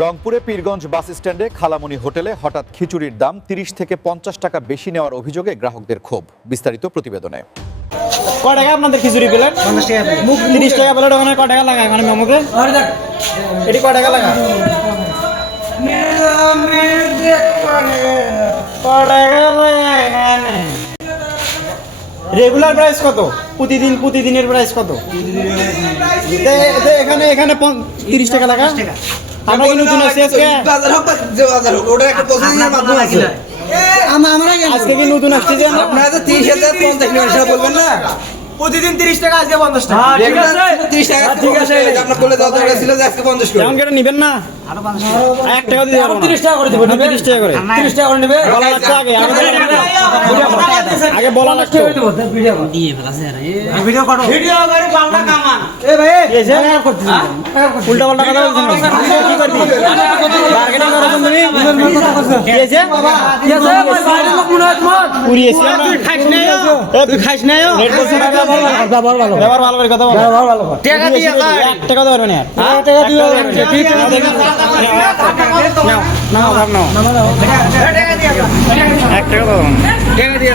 রংপুরে পীরগঞ্জ বাস স্ট্যান্ডে খালামণি হোটেলে হঠাৎ খিচুড়ির দাম ৩০ থেকে ৫০ টাকা বেশি নেওয়ার অভিযোগে গ্রাহকদের ক্ষোভ। বিস্তারিত প্রতিবেদনে। কয় টাকা আপনাদের খিচুড়ি প্লেট? 30 টাকা প্লেট। ওখানে কয় টাকা লাগায় মানে মেমোকে? এটি কয় টাকা লাগা? রেগুলার প্রাইস কত? প্রতিদিনের প্রাইস কত? এখানে 30 টাকা লাগা। আমরা কি নতুন আসছি আজকে? আজকে কি নতুন আসছি যে আপনারা তো 30,000 50 টাকা বলবেন না? প্রতিদিন 30 টাকা, আজকে 50 টাকা। ঠিক আছে 30 টাকা ঠিক আছে। আপনার বলে দাও দরকার ছিল যে আজকে 50 করে। কেমন কেটে নেবেন না? 1 টাকা দিতে পারবো না। 30 টাকা করে দিব। 30 টাকা করে। 30 টাকা করে নেবে। বলা লাগতো আগে বলা লাগতো। ভিডিও করো। ভিডিও করে বাংলা কামান। এ ভাই কি হয়েছে? উল্টা পাল্টা কথা বলছেন। কি করবি? মার্কেটিং করো তুমি? কি হয়েছে? কি আছে? বাইরের লোক মনে হয় তোমার। পুরিয়েছি আমরা। তুই খাইস না? রেড বলছিস না? ব্যবহার ভালো করে কথা বল। টাকা দিয়ে খাই। 1 টাকা দেওয়ার না। টাকা দিয়ে নাও। 1 টাকা দাও। টাকা দিয়ে